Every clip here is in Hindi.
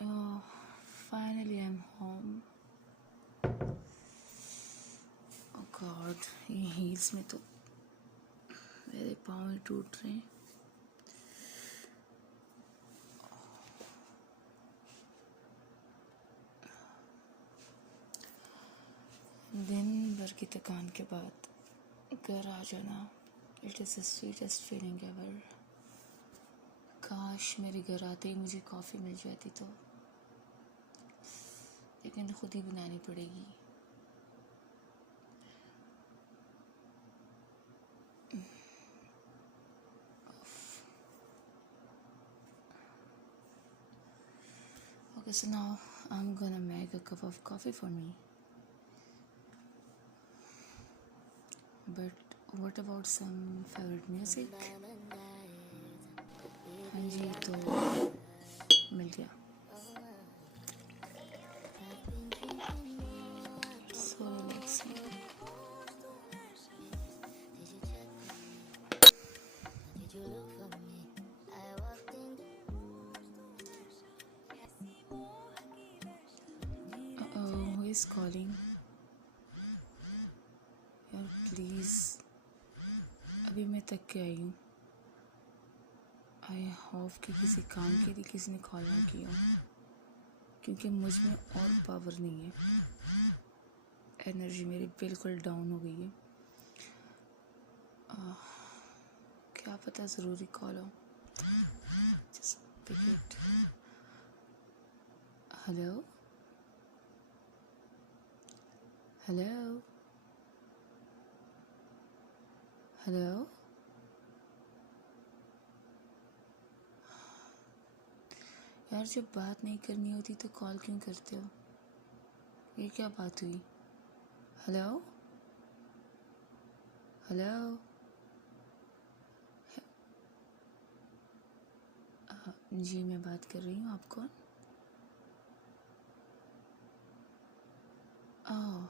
Oh, finally I'm home. Oh God, ये हील्स में तो मेरे पाँव ही टूट रहे हैं. दिन भर की थकान के बाद घर आ जाना, it is the sweetest feeling ever. काश मेरे घर आते ही मुझे कॉफ़ी मिल जाती तो, लेकिन खुद ही बनानी पड़ेगी. Okay, so now I'm gonna make a cup of coffee for me. But what about some favorite music? हाँ जी, तो मिल गया. So relaxing. Who is calling? यार प्लीज़, अभी मैं थक के आई हूँ. आई होप कि किसी काम के लिए किसी ने कॉल ना किया, क्योंकि मुझ में और पावर नहीं है. एनर्जी मेरी बिल्कुल डाउन हो गई है. क्या पता ज़रूरी कॉल हो. Just pick it. Hello hello hello. यार जब बात नहीं करनी होती तो कॉल क्यों करते हो? ये क्या बात हुई? Hello hello. जी मैं बात कर रही हूँ. आप कौन? ओह,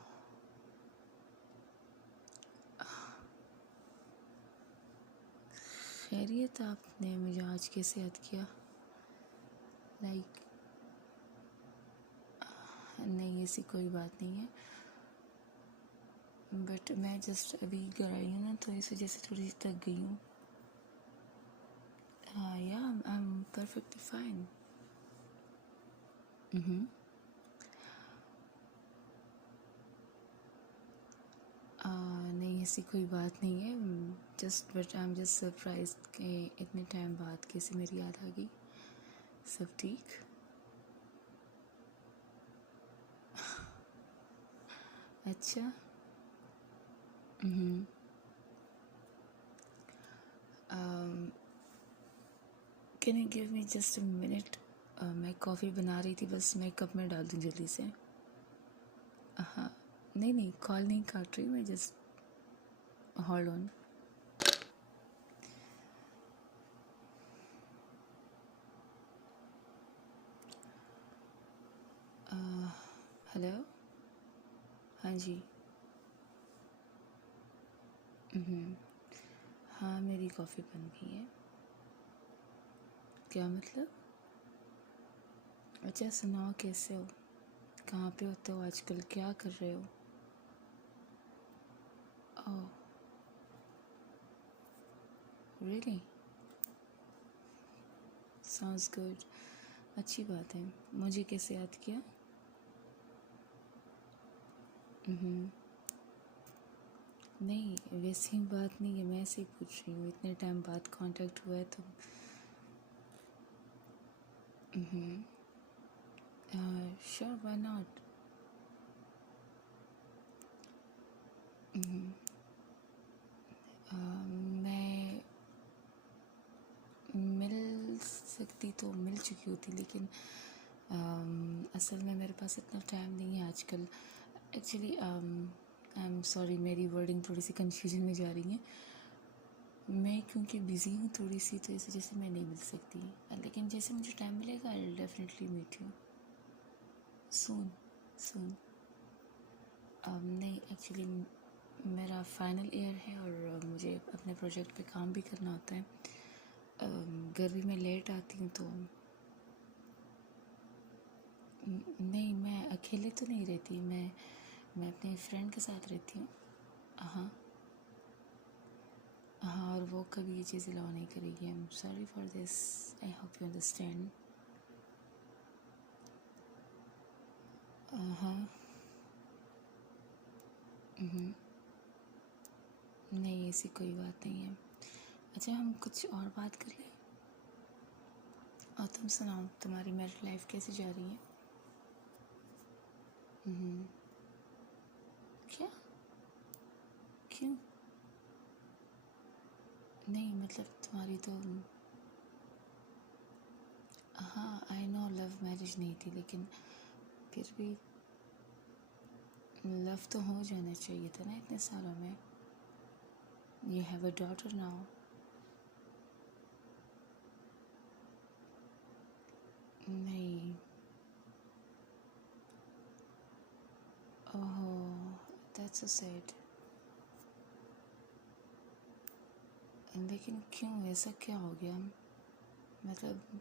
खैरियत. आपने मुझे आज कैसे याद किया? लाइक नहीं, ऐसी कोई बात नहीं है. बट मैं जस्ट अभी घर आई हूँ ना, तो इस वजह से थोड़ी सी थक गई हूँ. या आई एम परफेक्टली फाइन. नहीं, ऐसी कोई बात नहीं है. But I am just surprise कि इतने टाइम बाद कैसे मेरी याद आ गई. सब ठीक? अच्छा. Can you give me just a minute? मैं कॉफ़ी बना रही थी, बस मैं कप में डाल दूँ जल्दी से. हाँ, नहीं नहीं, कॉल नहीं काट रही मैं, जस्ट होल्ड ऑन. हेलो. हाँ जी. हाँ, मेरी कॉफ़ी बन गई है. क्या मतलब? अच्छा, सुनाओ, कैसे हो? कहाँ पे होते हो आजकल? क्या कर रहे हो? ओह, रियली? Sounds good. अच्छी बात है. मुझे कैसे याद किया? नहीं, वैसी बात नहीं है. मैं ऐसे ही पूछ रही हूँ. इतने टाइम बाद कांटेक्ट हुआ है तो. Sure, why not. मैं मिल सकती तो मिल चुकी होती, लेकिन असल में मेरे पास इतना टाइम नहीं है आजकल. एक्चुअली आई एम सॉरी, मेरी वर्डिंग थोड़ी सी कंफ्यूजन में जा रही है. मैं क्योंकि बिज़ी हूँ थोड़ी सी, तो इस वजह से मैं नहीं मिल सकती. लेकिन जैसे मुझे टाइम मिलेगा I will definitely meet you soon soon. नहीं, एक्चुअली मेरा फाइनल ईयर है और मुझे अपने प्रोजेक्ट पे काम भी करना होता है. घर भी मैं लेट आती हूँ तो नहीं, मैं अकेले तो नहीं रहती, मैं अपने फ्रेंड के साथ रहती हूँ। हाँ हाँ, और वो कभी ये चीज़ अलाउ नहीं करेगी। आई am sorry for this, I hope you understand. हाँ। हम्म, नहीं, ऐसी कोई बात नहीं है। अच्छा, हम कुछ और बात कर लें। और तुम सुनाओ, तुम्हारी मैरिड लाइफ कैसी जा रही है? क्या? क्यों? नहीं, मतलब तुम्हारी तो, हाँ आई नो लव मैरिज नहीं थी, लेकिन फिर भी लव तो हो जाना चाहिए था ना इतने सालों में। You have a daughter now. नहीं। ओहो, दैट्स सो सैड। लेकिन क्यों, ऐसा क्या हो गया? मतलब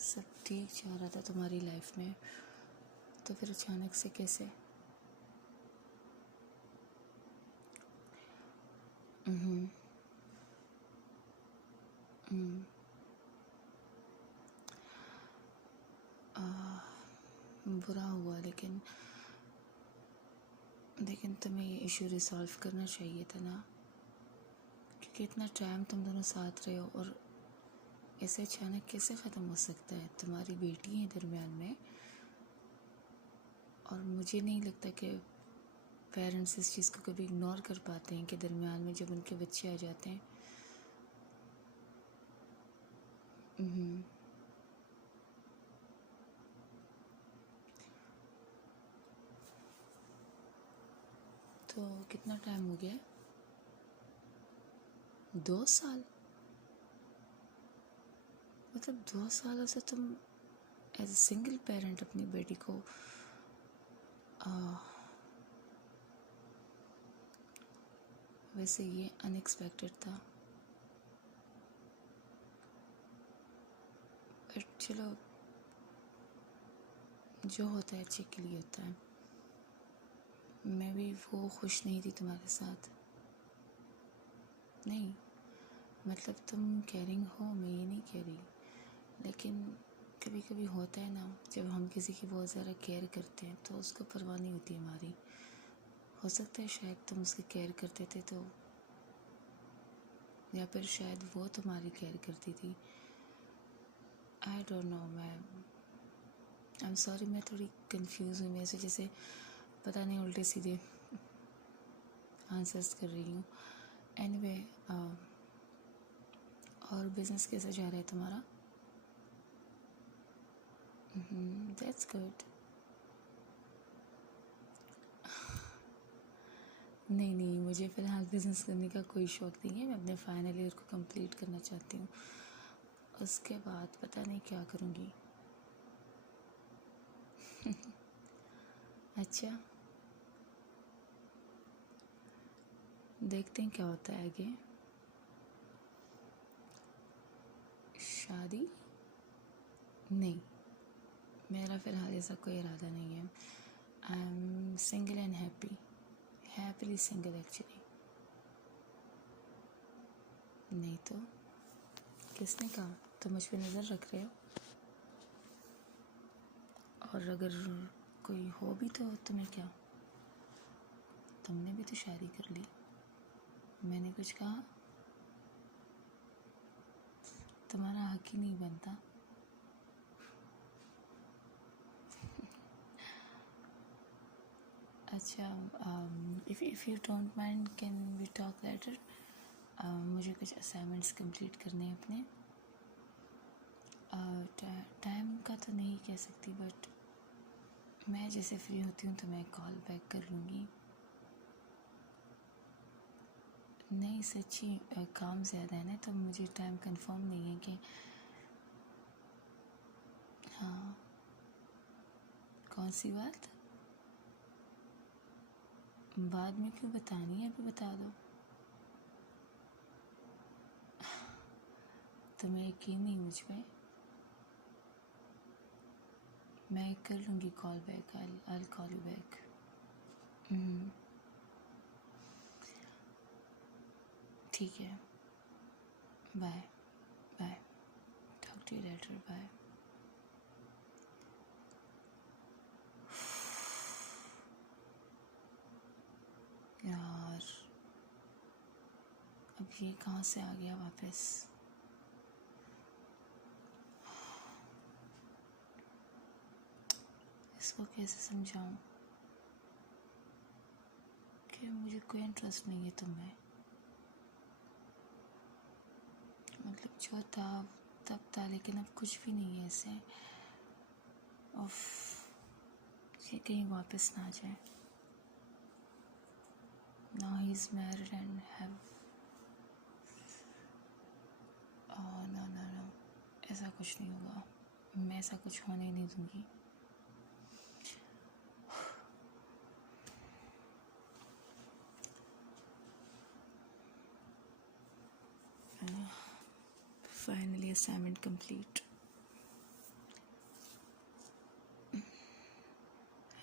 सब ठीक जा रहा था तुम्हारी लाइफ में, तो फिर अचानक से कैसे? हम्म। हम्म। बुरा हुआ, लेकिन तुम्हें ये इशू रिसॉल्व करना चाहिए था ना, क्योंकि इतना टाइम तुम दोनों साथ रहे हो, और ऐसे अचानक कैसे ख़त्म हो सकता है? तुम्हारी बेटी है दरमियान में, और मुझे नहीं लगता कि पेरेंट्स इस चीज़ को कभी इग्नोर कर पाते हैं कि दरमियान में जब उनके बच्चे आ जाते हैं। हम्म। तो कितना टाइम हो गया है? 2 साल? मतलब 2 सालों से तुम एज ए सिंगल पेरेंट अपनी बेटी को, वैसे ये अनएक्सपेक्टेड था। बट चलो, जो होता है अच्छे के लिए होता है। मैं भी वो खुश नहीं थी तुम्हारे साथ। नहीं, मतलब तुम केयरिंग हो, मैं ये नहीं कह रही, लेकिन कभी कभी होता है ना, जब हम किसी की बहुत ज़्यादा केयर करते हैं तो उसको परवाह नहीं होती हमारी। हो सकता है शायद तुम उसकी केयर करते थे तो, या फिर शायद वो तुम्हारी केयर करती थी। I don't know. I am sorry, मैं थोड़ी कंफ्यूज हुई, मेरे से जैसे पता नहीं उल्टे सीधे आंसर्स कर रही हूँ। एनीवे, और बिजनेस कैसा जा रहा है तुम्हारा? That's good. नहीं नहीं, मुझे फ़िलहाल बिज़नेस करने का कोई शौक़ नहीं है। मैं अपने फाइनल ईयर को कंप्लीट करना चाहती हूँ, उसके बाद पता नहीं क्या करूँगी। अच्छा, देखते हैं क्या होता है आगे। शादी? नहीं, मेरा फ़िलहाल ऐसा कोई इरादा नहीं है। I am single and happily single actually. नहीं तो किसने कहा? तुम मुझ पे नज़र रख रहे हो? और अगर कोई हो भी तो तुम्हें क्या? तुमने भी तो शादी कर ली। मैंने कुछ कहा? तुम्हारा हक ही नहीं बनता। अच्छा, if you don't mind, can we talk later? मुझे कुछ असाइनमेंट्स कंप्लीट करने हैं अपने। टाइम का तो नहीं कह सकती, बट मैं जैसे फ्री होती हूँ तो मैं कॉल बैक कर लूँगी। नहीं सच्ची, काम ज़्यादा है ना, तो मुझे टाइम कंफर्म नहीं है कि, हाँ। कौन सी बात? बाद में क्यों बतानी है, अभी बता दो। तुम्हें यकीन नहीं मुझ पे? मैं कर लूँगी call back. I'll call you back. ठीक है. Bye. Bye. Talk to you later. Bye. यार अब ये कहाँ से आ गया वापस? इसको कैसे समझाऊं कि मुझे कोई इंटरेस्ट नहीं है तुम्हें. मतलब जो था तब था, लेकिन अब कुछ भी नहीं है ऐसे. ऑफ ये कहीं वापस ना आ जाए. Now he's married and have no. ऐसा कुछ नहीं होगा. मैं ऐसा कुछ होने ही नहीं दूंगी. Finally assignment complete.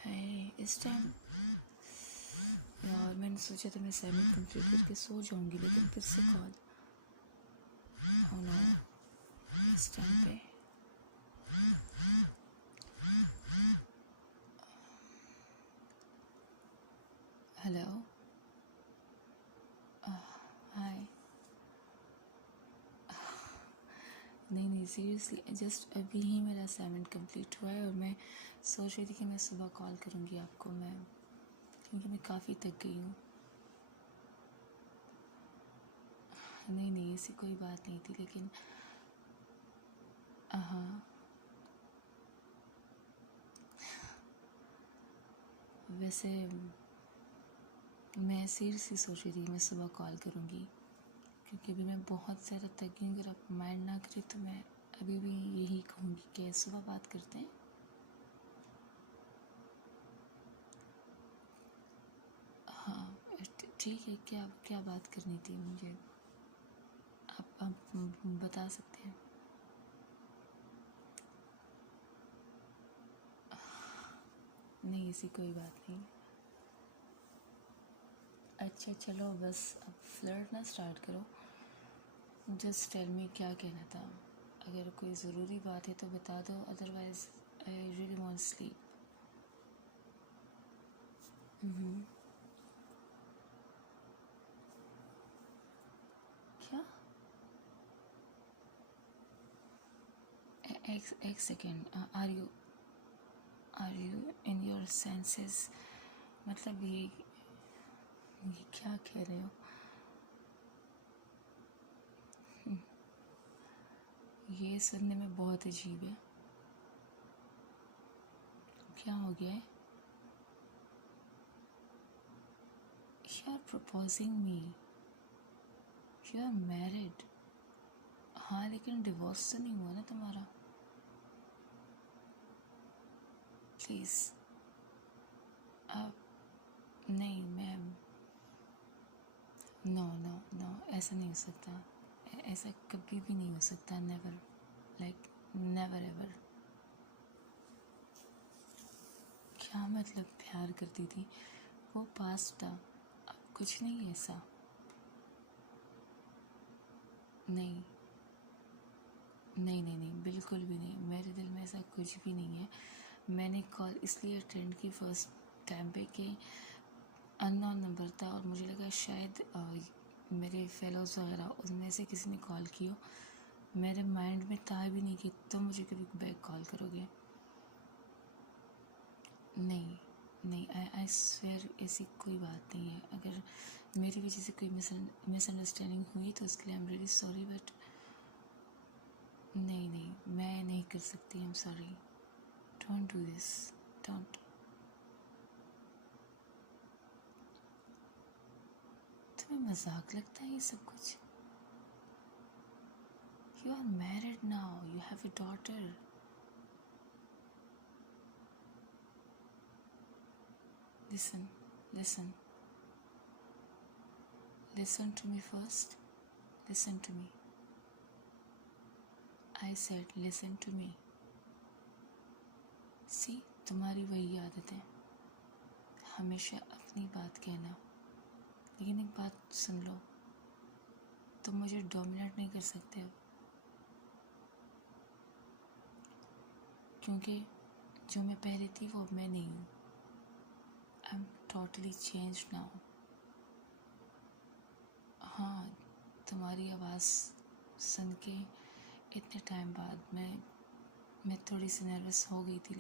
है इस टाइम यार मैंने सोचा था मैं असाइनमेंट कंप्लीट करके सो जाऊंगी, लेकिन फिर से कॉल. हो ना इस टाइम पे. हेलो. हाय. नहीं सीरियसली जस्ट अभी ही मेरा असाइनमेंट कंप्लीट हुआ है और मैं सोच रही थी कि मैं सुबह कॉल करूँगी आपको, मैं क्योंकि मैं काफ़ी थक गई हूँ. नहीं ऐसी कोई बात नहीं थी, लेकिन हाँ वैसे मैं सीरियसली सोच रही थी मैं सुबह कॉल करूँगी, क्योंकि अभी मैं बहुत ज़्यादा थक गई हूँ. अगर आप माइंड ना करें तो मैं अभी भी यही कहूँगी कि सुबह बात करते हैं. हाँ ठीक है. क्या बात करनी थी मुझे? आप बता सकते हैं? नहीं ऐसी कोई बात नहीं. अच्छा चलो बस अब फ्लर्ट ना स्टार्ट करो. जस्ट टेल मी क्या कहना था. अगर कोई ज़रूरी बात है तो बता दो, otherwise I really want sleep. क्या? एक second. Are you in your senses? मतलब ये क्या कह रहे हो? ये सुनने में बहुत अजीब है. क्या हो गया है? You are proposing me. You are married. हाँ लेकिन डिवोर्स तो नहीं हुआ ना तुम्हारा? प्लीज़. अब नहीं मैम. नो ऐसा नहीं हो सकता. ऐसा कभी भी नहीं हो सकता. नेवर. Like never ever. क्या मतलब प्यार करती थी? वो पास्ट था. अब कुछ नहीं ऐसा. नहीं बिल्कुल भी नहीं. मेरे दिल में ऐसा कुछ भी नहीं है. मैंने कॉल इसलिए अटेंड की फर्स्ट टाइम पे कि अननोन नंबर था और मुझे लगा शायद मेरे फेलोज़ वगैरह उनमें से किसी ने कॉल की हो. मेरे माइंड में था भी नहीं कि तुम मुझे कभी बैक कॉल करोगे. नहीं आई स्वेयर ऐसी कोई बात नहीं है. अगर मेरी वजह से कोई मिसअंडरस्टैंडिंग हुई तो उसके लिए I am really sorry, but नहीं मैं नहीं कर सकती. I am sorry. Don't do this. Don't. तुम्हें मजाक लगता है ये सब कुछ? You are married now. You have a daughter. Listen to me first. Listen to me. I said listen to me. See, तुम्हारी वही आदत है, हमेशा अपनी बात कहना। लेकिन एक बात सुन लो, तुम मुझे डोमिनेट नहीं कर सकते अब, क्योंकि जो मैं पहले थी वो अब मैं नहीं हूँ। I am totally change now. हाँ, तुम्हारी आवाज़ सुन के इतने टाइम बाद मैं थोड़ी सी नर्वस हो गई थी,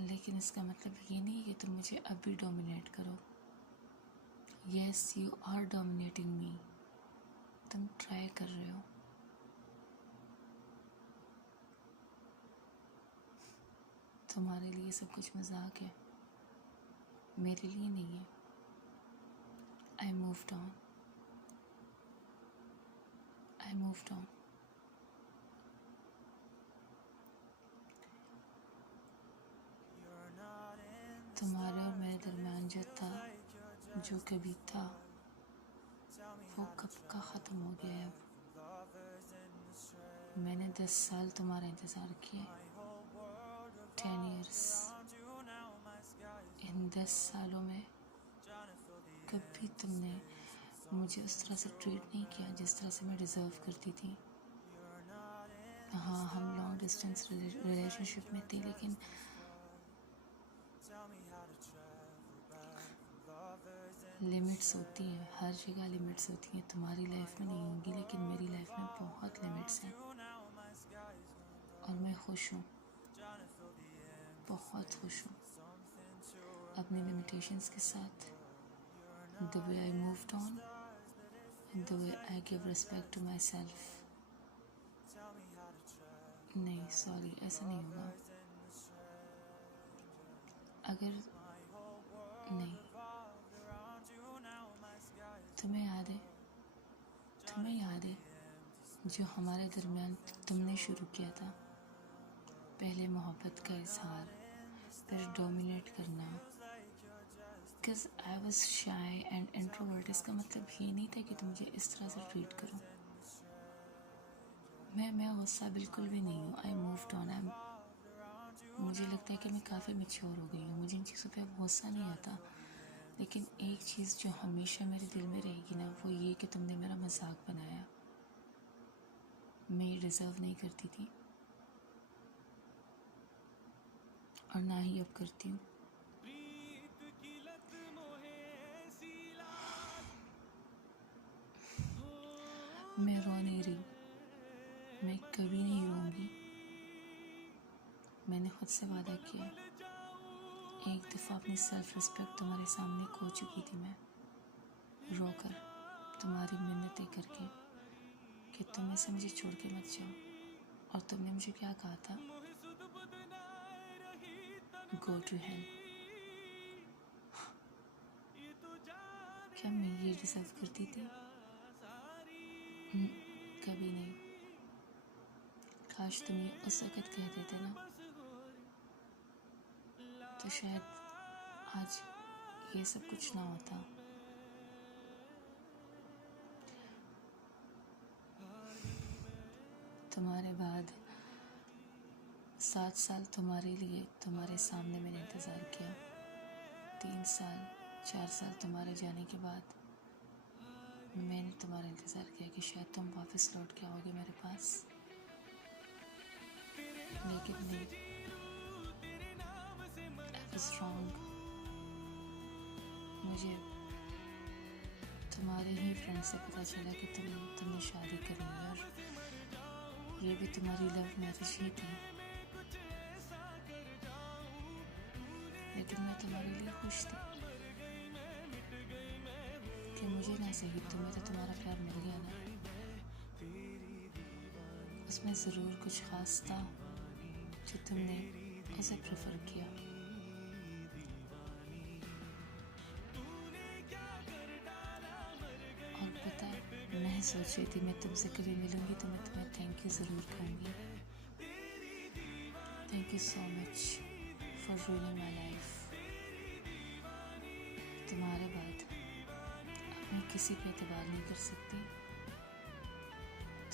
लेकिन इसका मतलब ये नहीं कि तुम मुझे अब भी डोमिनेट करो। येस, यू आर डोमिनेटिंग मी। तुम ट्राई कर रहे हो। तुम्हारे लिए सब कुछ मजाक है, मेरे लिए नहीं है। आई मूव्ड ऑन। तुम्हारे और मेरे दरमियान जो था, जो कभी था, वो कब का ख़त्म हो गया है अब। मैंने 10 साल तुम्हारा इंतज़ार किया, 10 years। इन 10 सालों में कभी तुमने मुझे उस तरह से ट्रीट नहीं किया जिस तरह से मैं डिज़र्व करती थी। हाँ, हम लॉन्ग डिस्टेंस रिलेशनशिप में थे, लेकिन लिमिट्स होती हैं, हर जगह लिमिट्स होती हैं। तुम्हारी लाइफ में नहीं होंगी, लेकिन मेरी लाइफ में बहुत लिमिट्स हैं, और मैं खुश हूँ, बहुत खुश हूँ अपनी लिमिटेशंस के साथ। The way I moved on, the way I give respect to myself. नहीं, सॉरी, ऐसा नहीं होगा। अगर नहीं, तुम्हें याद है जो हमारे दरमियान तुमने शुरू किया था, पहले मोहब्बत का इजहार, फिर डोमिनेट करना। बिकॉज आई वॉज शाई एंड इंट्रोवर्ट। इसका मतलब ये नहीं था कि तुम मुझे इस तरह से ट्रीट करो। मैं गुस्सा बिल्कुल भी नहीं हूँ। आई मूव्ड ऑन। मुझे लगता है कि मैं काफ़ी मैच्योर हो गई हूँ, मुझे इन चीज़ों पे अब गुस्सा नहीं आता। लेकिन एक चीज़ जो हमेशा मेरे दिल में रहेगी ना, वो ये कि तुमने मेरा मजाक बनाया। मैं ये डिज़र्व नहीं करती थी, और ना ही अब करती हूँ। मैं रो नहीं रही, मैं कभी नहीं रोऊंगी। मैंने खुद से वादा किया। एक दफ़ा अपनी सेल्फ रिस्पेक्ट तुम्हारे सामने खो चुकी थी मैं, रोकर, तुम्हारी मिन्नतें करके कि तुम ऐसे मुझे छोड़ के मत जाओ। और तुमने मुझे क्या कहा था? Go to hell. क्या मैं ये डिजर्व करती थी? कभी नहीं। काश तुम ये उस वक़्त कह देते ना, तो शायद आज ये सब कुछ ना होता। तुम्हारे बाद 7 साल तुम्हारे लिए, तुम्हारे सामने मैंने इंतज़ार किया। 3 साल 4 साल तुम्हारे जाने के बाद मैंने तुम्हारा इंतज़ार किया कि शायद तुम वापस लौट के आओगे मेरे पास, लेकिन नहीं। I was wrong. मुझे तुम्हारे ही फ्रेंड से पता चला कि तुमने शादी करनी है, और ये भी तुम्हारी लव मैरिज ही थी। लेकिन मैं तुम्हारे लिए खुश थी कि मुझे ना सही, तुम्हें तो तुम्हारा प्यार मिल गया ना। उसमें ज़रूर कुछ ख़ास था जो तुमने उसे प्रेफर किया। और पता है, मैं सोच रही थी मैं तुमसे कभी मिलूंगी तो मैं तुम्हें थैंक यू ज़रूर कहूँगी। Thank you so much for ruling my life. तुम्हारे बाद अब मैं किसी पे एतबार नहीं कर सकती।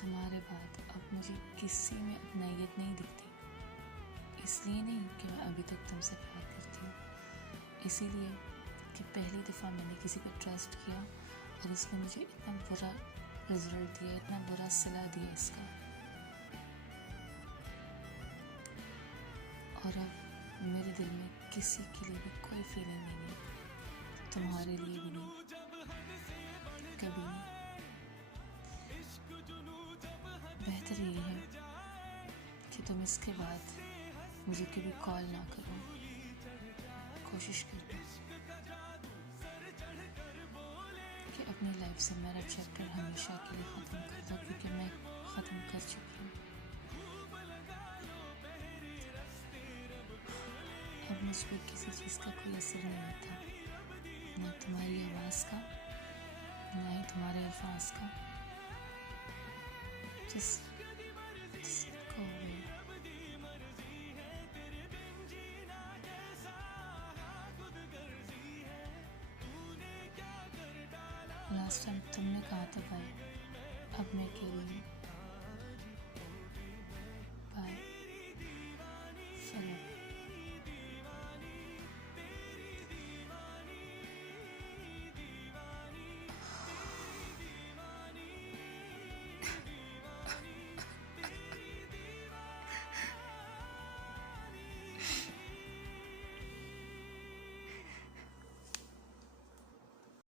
तुम्हारे बाद अब मुझे किसी में अपनाइयत नहीं दिखती। इसलिए नहीं कि मैं अभी तक तुमसे प्यार करती हूँ, इसीलिए कि पहली दफ़ा मैंने किसी पर ट्रस्ट किया और उसने मुझे इतना बुरा रिजल्ट दिया, इतना बुरा सिला दिया इसका। और अब मेरे दिल में किसी के लिए भी कोई फीलिंग नहीं है, तुम्हारे लिए भी नहीं, कभी नहीं। बेहतर यही है कि तुम इसके बाद मुझे कभी कॉल ना करो। कोशिश करना कि अपनी लाइफ से मेरा चैप्टर हमेशा के लिए ख़त्म कर दो, क्योंकि मैं ख़त्म कर चुकी हूँ। अब मुझ पर किसी चीज़ का कोई असर नहीं होता, ना तुम्हारी आवाज़ का, ना ही तुम्हारे अल्फाज का। Just go away. Last time तुमने कहा था भाई, अब मैं अकेली हूँ।